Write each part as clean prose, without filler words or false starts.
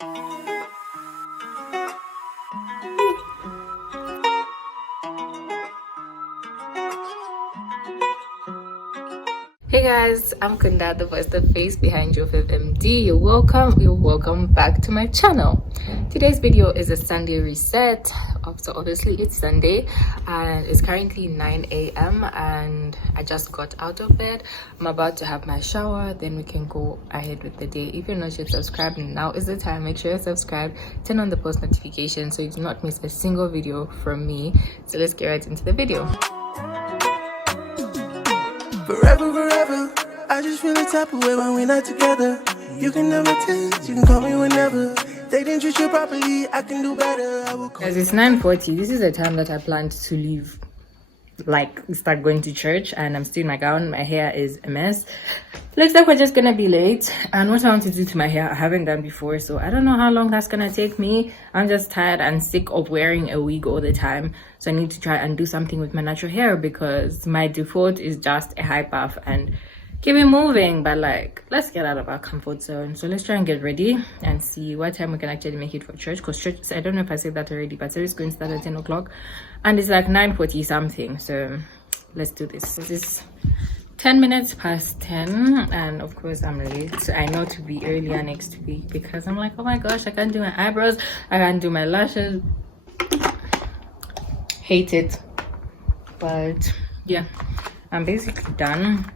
Hey guys, I'm Kunda, the voice, the face behind GRWM. You're welcome back to my channel. Today's video is a Sunday reset. So obviously it's Sunday and it's currently 9 a.m. and I just got out of bed. I'm about to have my shower, then we can go ahead with the day. If you're not yet subscribed, now is the time. Make sure you're subscribed, turn on the post notification so you do not miss a single video from me. So let's get right into the video. Forever, I just feel the type of way when we're not together. You can never text, you can call me whenever. They didn't treat you properly, I can do better. I will call. As it's 9:40, this is the time that I planned to leave, like start going to church, and I'm still in my gown. My hair is a mess. Looks like we're just gonna be late, and what I want to do to my hair I haven't done before, so I don't know how long that's gonna take me. I'm just tired and sick of wearing a wig all the time, so I need to try and do something with my natural hair because my default is just a high puff and keep it moving. But like, let's get out of our comfort zone. So let's try and get ready and see what time we can actually make it for church, because church, I don't know if I said that already, but service is going to start at 10 o'clock and it's like 9:40 something. So let's do this. This is 10 minutes past 10 and of course I'm late. So I know to be earlier next week because I'm like, oh my gosh, I can't do my eyebrows, I can't do my lashes. Hate it. But yeah, I'm basically done.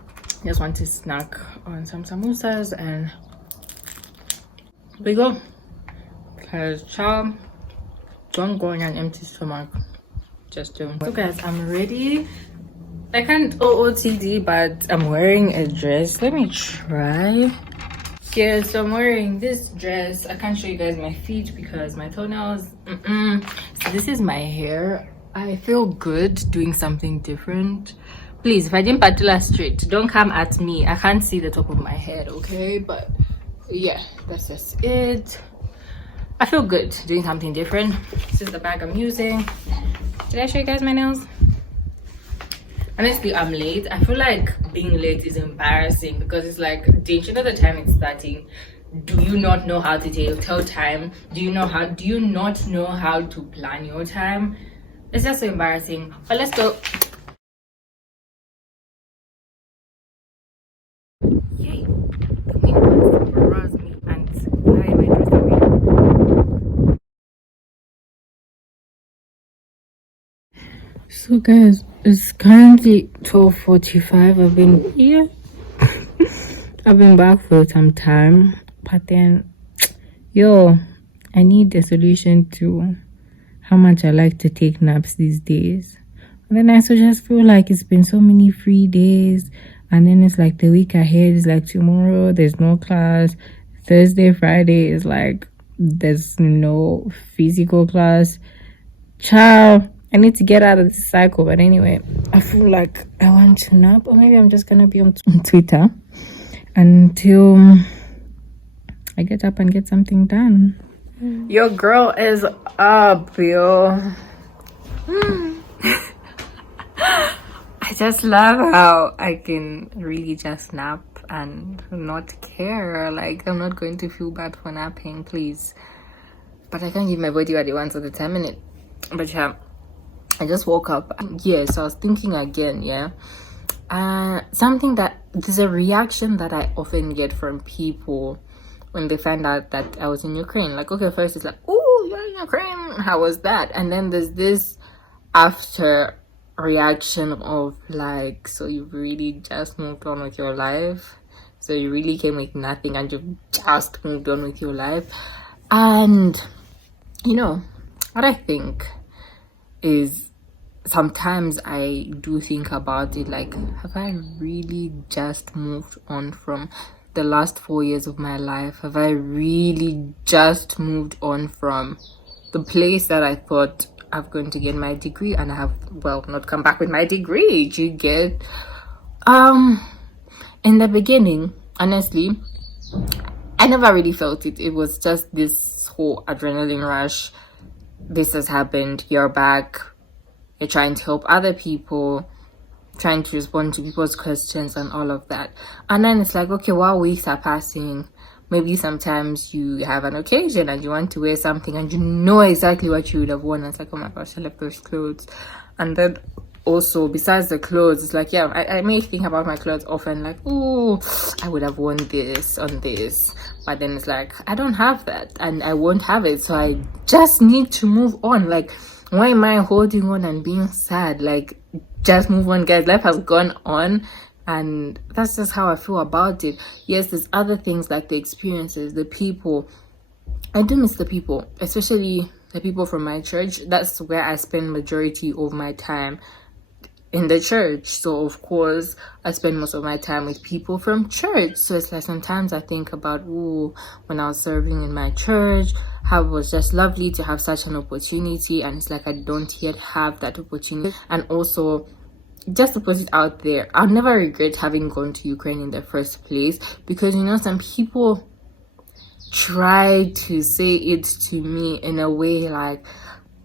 Just want to snack on some samosas and we go, because child, don't go on an empty stomach. Just don't. So guys, I'm ready. I can't OOTD, but I'm wearing a dress. Let me try. Yeah, so I'm wearing this dress. I can't show you guys my feet because my toenails. So this is my hair. I feel good doing something different. Please, if I didn't patella straight, don't come at me. I can't see the top of my head, okay? But yeah, that's just it. I feel good doing something different. This is the bag I'm using. Did I show you guys my nails? Honestly, I'm late. I feel like being late is embarrassing because it's like, didn't you know the time it's starting? Do you not know how to tell time? Do you not know how to plan your time? It's just so embarrassing. But let's go. Yay. The wind wants to rouse me and fly my dress away. So guys, it's currently 12:45. I've been here. I've been back for some time, but then I need a solution to how much I like to take naps these days. And then I also just feel like it's been so many free days, and then it's like the week ahead is like tomorrow there's no class, Thursday, Friday is like there's no physical class. Ciao. I need to get out of this cycle. But anyway, I feel like I want to nap, or maybe I'm just gonna be on Twitter until I get up and get something done. Your girl is up, yo. I just love how I can really just nap and not care. Like, I'm not going to feel bad for napping, please. But I can't give my body what it wants all the time, innit? But yeah, I just woke up. Yeah, so I was thinking again, yeah. Something that, there's a reaction that I often get from people when they find out that I was in Ukraine. Like, okay, first it's like, oh, you're in Ukraine, how was that? And then there's this after reaction of like, so you really just moved on with your life? So you really came with nothing and you just moved on with your life? And you know what I think is, sometimes I do think about it, like, have I really just moved on from the last 4 years of my life? Have I really just moved on from the place that I thought I'm going to get my degree, and I have, well, not come back with my degree? Do you get? In the beginning, honestly, I never really felt it. It was just this whole adrenaline rush. This has happened, you're back, you're trying to help other people, trying to respond to people's questions and all of that. And then it's like, okay, while weeks are passing, maybe sometimes you have an occasion and you want to wear something and you know exactly what you would have worn. It's like, oh my gosh, I love those clothes. And then also, besides the clothes, it's like, yeah, I may think about my clothes often, like, oh, I would have worn this on this, but then it's like, I don't have that and I won't have it, so I just need to move on. Like, why am I holding on and being sad? Like, just move on, guys. Life has gone on, and that's just how I feel about it. Yes, there's other things like the experiences, the people. I do miss the people, especially the people from my church. That's where I spend majority of my time, in the church. So of course I spend most of my time with people from church. So it's like sometimes I think about, ooh, when I was serving in my church, how it was just lovely to have such an opportunity, and it's like I don't yet have that opportunity. And also, just to put it out there, I'll never regret having gone to Ukraine in the first place, because you know, some people try to say it to me in a way like,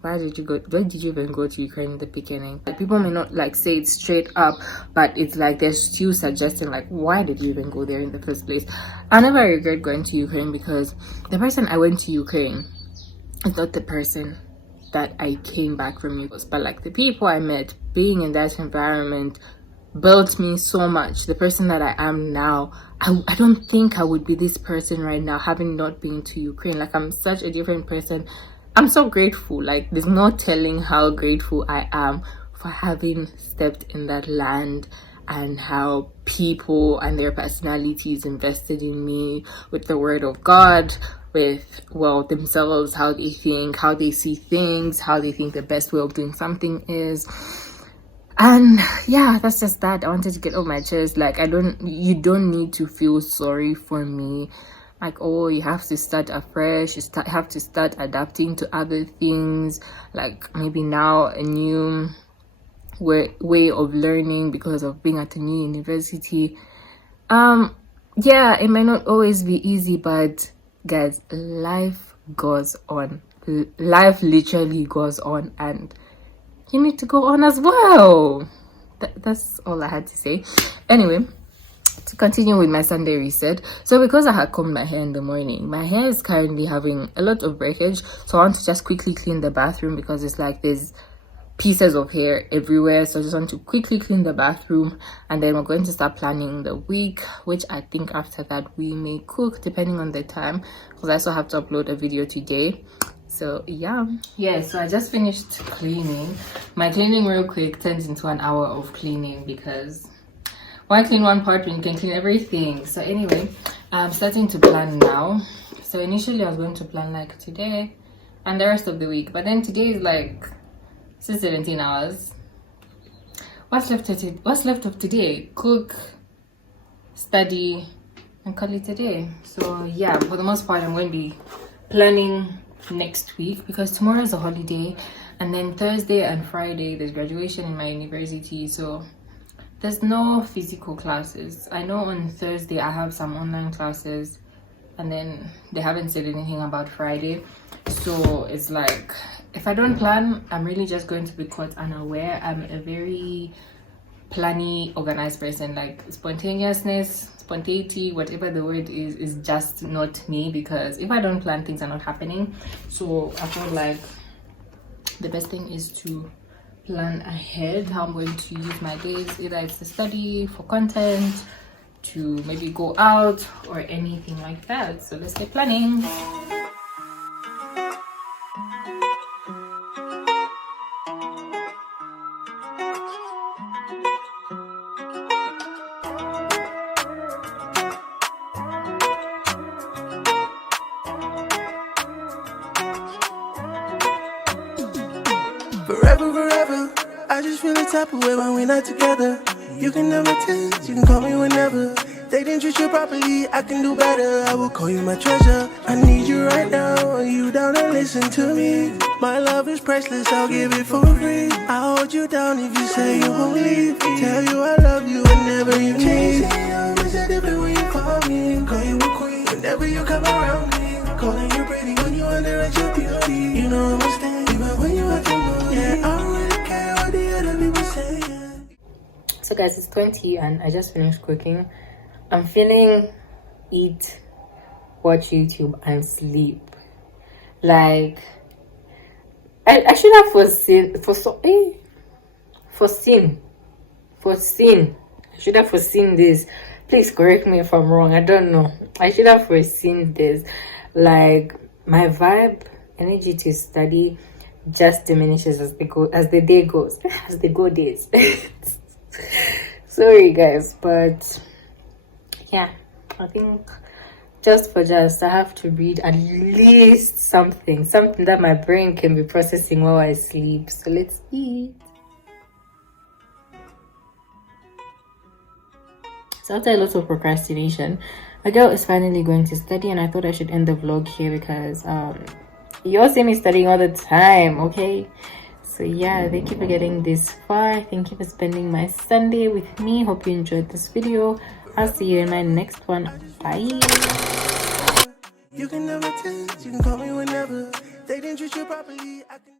why did you even go to Ukraine in the beginning? Like, people may not like say it straight up, but it's like they're still suggesting like, why did you even go there in the first place? I never regret going to Ukraine, because the person I went to Ukraine is not the person that I came back from Ukraine. But like, the people I met, being in that environment, built me so much. The person that I am now, I don't think I would be this person right now having not been to Ukraine. Like, I'm such a different person. I'm so grateful. Like, there's no telling how grateful I am for having stepped in that land, and how people and their personalities invested in me with the word of God, with, well, themselves, how they think, how they see things, how they think the best way of doing something is. And yeah, that's just that. I wanted to get off my chest. Like, you don't need to feel sorry for me. Like, oh, you have to start afresh, have to start adapting to other things, like maybe now a new way of learning because of being at a new university. Yeah, it might not always be easy, but guys, life goes on. Life literally goes on, and you need to go on as well. That's all I had to say. Anyway, to continue with my Sunday reset. So because I had combed my hair in the morning, my hair is currently having a lot of breakage, so I want to just quickly clean the bathroom, because it's like there's pieces of hair everywhere. So I just want to quickly clean the bathroom, and then we're going to start planning the week, which I think after that we may cook, depending on the time, because I also have to upload a video today. So yeah, so I just finished cleaning. My cleaning real quick turns into an hour of cleaning, because why clean one part when you can clean everything? So anyway, I'm starting to plan now. So initially I was going to plan like today and the rest of the week, but then today is like 17 hours. What's left of today? Cook, study, and call it a day. So yeah, for the most part I'm going to be planning next week, because tomorrow is a holiday, and then Thursday and Friday there's graduation in my university, so there's no physical classes. I know on Thursday I have some online classes, and then they haven't said anything about Friday. So it's like, if I don't plan, I'm really just going to be caught unaware. I'm a very planny, organized person. Like, spontaneity, whatever the word is just not me, because if I don't plan, things are not happening. So I feel like the best thing is to plan ahead how I'm going to use my days, either it's to study, for content, to maybe go out, or anything like that. So let's get planning. Forever, I just feel the type of way when we're not together. You can never tell, you can call me whenever. They didn't treat you properly, I can do better. I will call you my treasure. I need you right now, are you down and listen to me? My love is priceless, I'll give it for free. I'll hold you down if you say you won't leave. Tell you I love you whenever you need. It's a different when you call me, call you a queen. Whenever you come around me, calling you pretty when you underrate your beauty. You know I'm a stand, even when you at the moon. Yeah, I don't really care what the other people say. So guys, it's 20 and I just finished cooking. I'm feeling watch YouTube and sleep. Like, I should have foreseen I should have foreseen this. Please correct me if I'm wrong. I don't know. I should have foreseen this. Like, my vibe, energy to study just diminishes as the day goes, as the go days. Sorry guys, but yeah, I think I have to read at least something that my brain can be processing while I sleep. So let's eat. So after a lot of procrastination, a girl is finally going to study, and I thought I should end the vlog here because you all see me studying all the time, okay? So yeah, thank you for getting this far. Thank you for spending my Sunday with me. Hope you enjoyed this video. I'll see you in my next one. Bye. You can never tell, you can call me whenever. They didn't treat you properly.